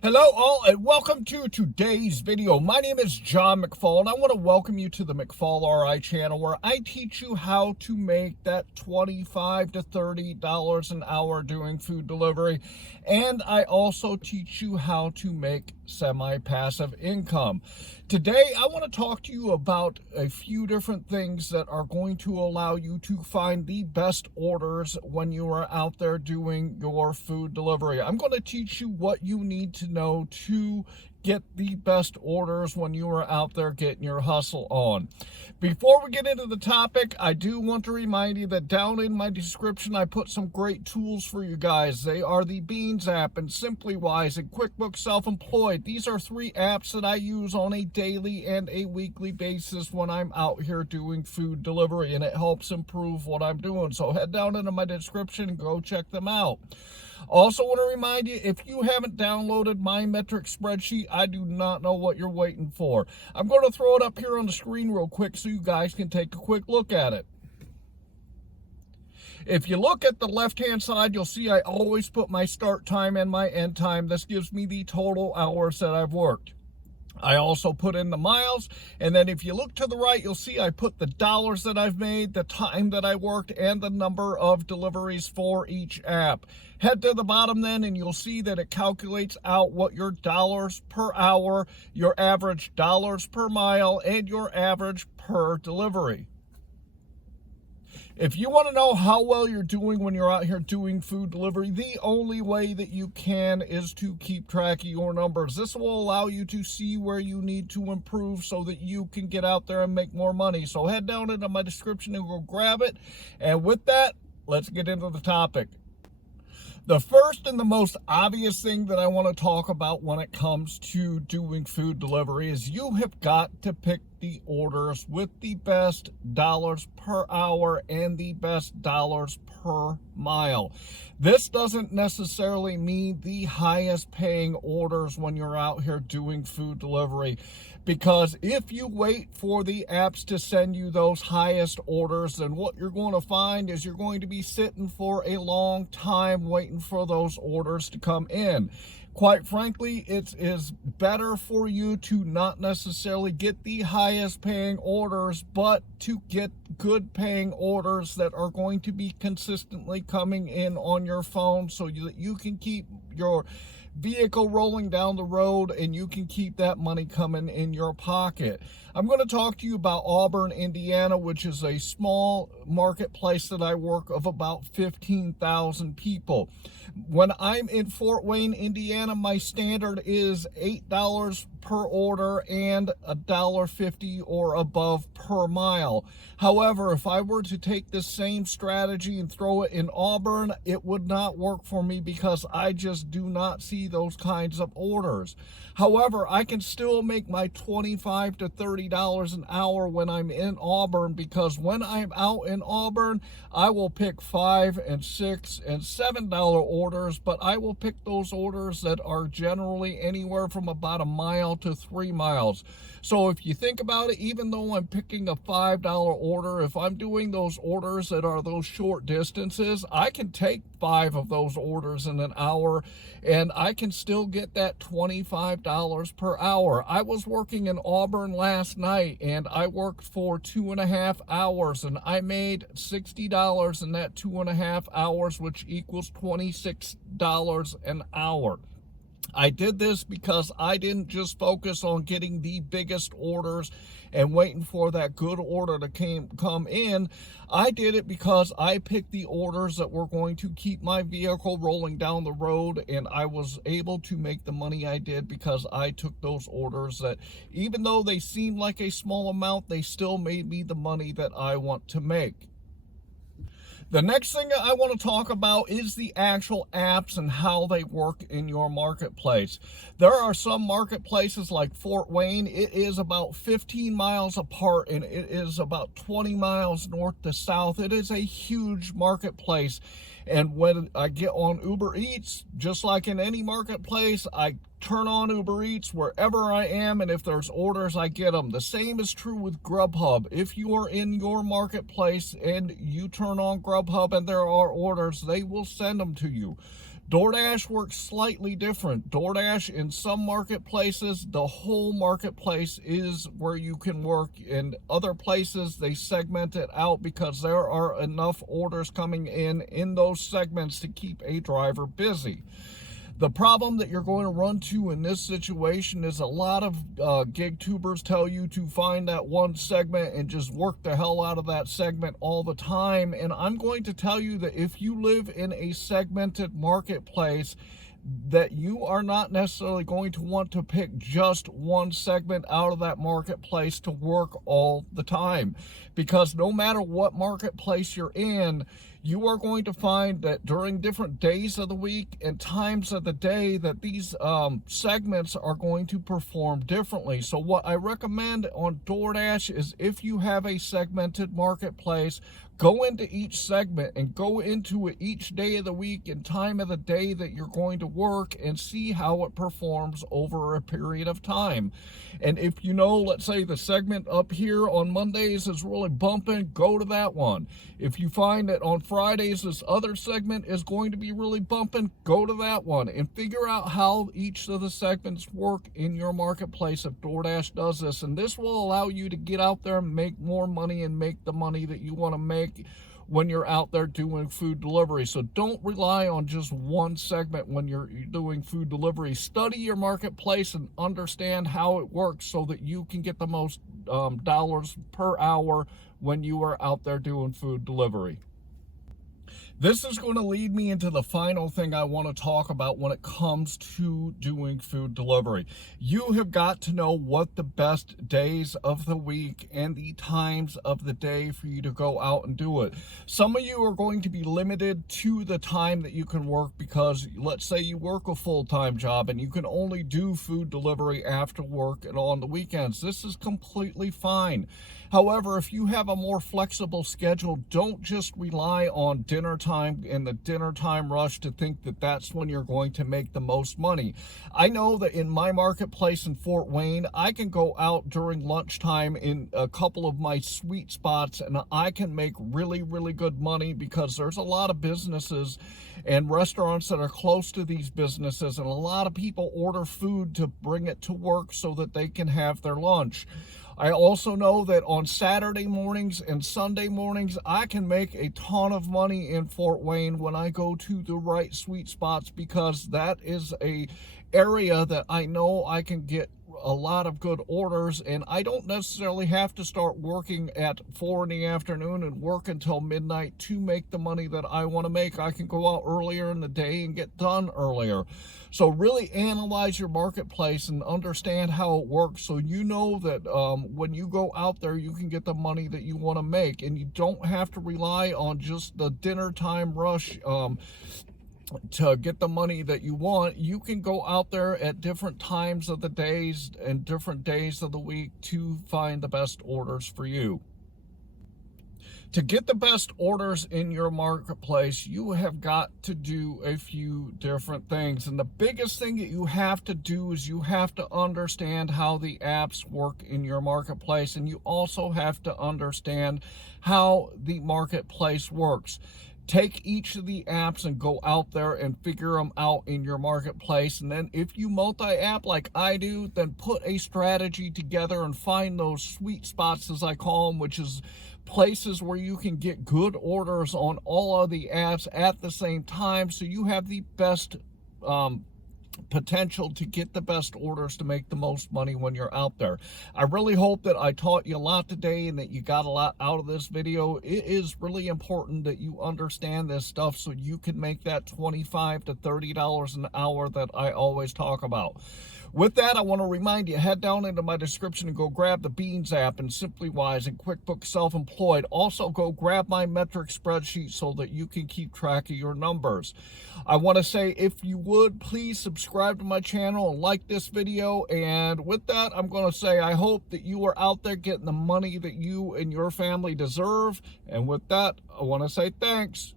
Hello all and welcome to today's video. My name is John McFall and I want to welcome you to the McFallRI channel where I teach you how to make that $25 to $30 an hour doing food delivery. And I also teach you how to make semi-passive income. Today I want to talk to you about a few different things that are going to allow you to find the best orders when you are out there doing your food delivery. I'm going to teach you what you need to know to get the best orders when you are out there getting your hustle on. Before we get into the topic, I do want to remind you that down in my description, I put some great tools for you guys. They are the Beans app and SimplyWise and QuickBooks Self-Employed. These are three apps that I use on a daily and a weekly basis when I'm out here doing food delivery, and it helps improve what I'm doing. So head down into my description and go check them out. Also want to remind you, if you haven't downloaded my metric spreadsheet, I do not know what you're waiting for. I'm going to throw it up here on the screen real quick so you guys can take a quick look at it. If you look at the left-hand side, you'll see I always put my start time and my end time. This gives me the total hours that I've worked. I also put in the miles, and then if you look to the right, you'll see I put the dollars that I've made, the time that I worked, and the number of deliveries for each app. Head to the bottom then, and you'll see that it calculates out what your dollars per hour, your average dollars per mile, and your average per delivery. If you want to know how well you're doing when you're out here doing food delivery, the only way that you can is to keep track of your numbers. This will allow you to see where you need to improve so that you can get out there and make more money. So head down into my description and go grab it. And with that, let's get into the topic. The first and the most obvious thing that I want to talk about when it comes to doing food delivery is you have got to pick the orders with the best dollars per hour and the best dollars per mile. This doesn't necessarily mean the highest paying orders when you're out here doing food delivery, because if you wait for the apps to send you those highest orders, then what you're going to find is you're going to be sitting for a long time waiting for those orders to come in. Quite frankly, it is better for you to not necessarily get the highest paying orders, but to get good paying orders that are going to be consistently coming in on your phone so that you can keep your vehicle rolling down the road and you can keep that money coming in your pocket. I'm going to talk to you about Auburn, Indiana, which is a small marketplace that I work of about 15,000 people. When I'm in Fort Wayne, Indiana, my standard is $8 per order and $1.50 or above per mile. However, if I were to take this same strategy and throw it in Auburn, it would not work for me because I just do not see those kinds of orders. However, I can still make my $25 to $30 an hour when I'm in Auburn, because when I'm out in Auburn, I will pick $5 and $6 and $7 orders, but I will pick those orders that are generally anywhere from about a mile to 3 miles. So if you think about it, even though I'm picking a $5 order, if I'm doing those orders that are those short distances, I can take 5 of those orders in an hour and I can still get that $25 per hour. I was working in Auburn last night and I worked for 2.5 hours and I made $60 in that 2.5 hours, which equals $26 an hour. I did this because I didn't just focus on getting the biggest orders and waiting for that good order to come in. I did it because I picked the orders that were going to keep my vehicle rolling down the road, and I was able to make the money I did because I took those orders that, even though they seemed like a small amount, they still made me the money that I want to make. The next thing I want to talk about is the actual apps and how they work in your marketplace. There are some marketplaces like Fort Wayne. It is about 15 miles apart and it is about 20 miles north to south. It is a huge marketplace. And when I get on Uber Eats, just like in any marketplace, I turn on Uber Eats wherever I am, and if there's orders, I get them. The same is true with GrubHub. If you are in your marketplace and you turn on GrubHub and there are orders, they will send them to you. DoorDash works slightly different. DoorDash, in some marketplaces, the whole marketplace is where you can work. In other places, they segment it out because there are enough orders coming in those segments to keep a driver busy. The problem that you're going to run to in this situation is a lot of gig tubers tell you to find that one segment and just work the hell out of that segment all the time. And I'm going to tell you that if you live in a segmented marketplace, that you are not necessarily going to want to pick just one segment out of that marketplace to work all the time. Because no matter what marketplace you're in, you are going to find that during different days of the week and times of the day that these segments are going to perform differently. So what I recommend on DoorDash is, if you have a segmented marketplace, go into each segment and go into it each day of the week and time of the day that you're going to work, and see how it performs over a period of time. And if you know, let's say the segment up here on Mondays is really bumping, go to that one. If you find that on Fridays this other segment is going to be really bumping, go to that one, and figure out how each of the segments work in your marketplace if DoorDash does this. And this will allow you to get out there and make more money and make the money that you want to make when you're out there doing food delivery. So don't rely on just one segment when you're doing food delivery. Study your marketplace and understand how it works so that you can get the most dollars per hour when you are out there doing food delivery. This is going to lead me into the final thing I want to talk about when it comes to doing food delivery. You have got to know what the best days of the week and the times of the day for you to go out and do it. Some of you are going to be limited to the time that you can work because, let's say you work a full-time job and you can only do food delivery after work and on the weekends. This is completely fine. However, if you have a more flexible schedule, don't just rely on dinner time and the dinner time rush to think that that's when you're going to make the most money. I know that in my marketplace in Fort Wayne, I can go out during lunchtime in a couple of my sweet spots and I can make really, really good money because there's a lot of businesses and restaurants that are close to these businesses, and a lot of people order food to bring it to work so that they can have their lunch. I also know that on Saturday mornings and Sunday mornings, I can make a ton of money in Fort Wayne when I go to the right sweet spots, because that is a area that I know I can get a lot of good orders, and I don't necessarily have to start working at 4 in the afternoon and work until midnight to make the money that I want to make. I can go out earlier in the day and get done earlier. So really analyze your marketplace and understand how it works, so you know that when you go out there, you can get the money that you want to make, and you don't have to rely on just the dinner time rush to get the money that you want. You can go out there at different times of the days and different days of the week to find the best orders for you. To get the best orders in your marketplace, you have got to do a few different things. And the biggest thing that you have to do is you have to understand how the apps work in your marketplace. And you also have to understand how the marketplace works. Take each of the apps and go out there and figure them out in your marketplace. And then if you multi-app like I do, then put a strategy together and find those sweet spots, as I call them, which is places where you can get good orders on all of the apps at the same time, so you have the best potential to get the best orders to make the most money when you're out there. I really hope that I taught you a lot today and that you got a lot out of this video. It is really important that you understand this stuff so you can make that $25 to $30 an hour that I always talk about. With that, I want to remind you, head down into my description and go grab the Beans app and SimplyWise and QuickBooks Self-Employed. Also, go grab my metric spreadsheet so that you can keep track of your numbers. I want to say, if you would, please subscribe to my channel and like this video. And with that, I'm going to say, I hope that you are out there getting the money that you and your family deserve. And with that, I want to say thanks.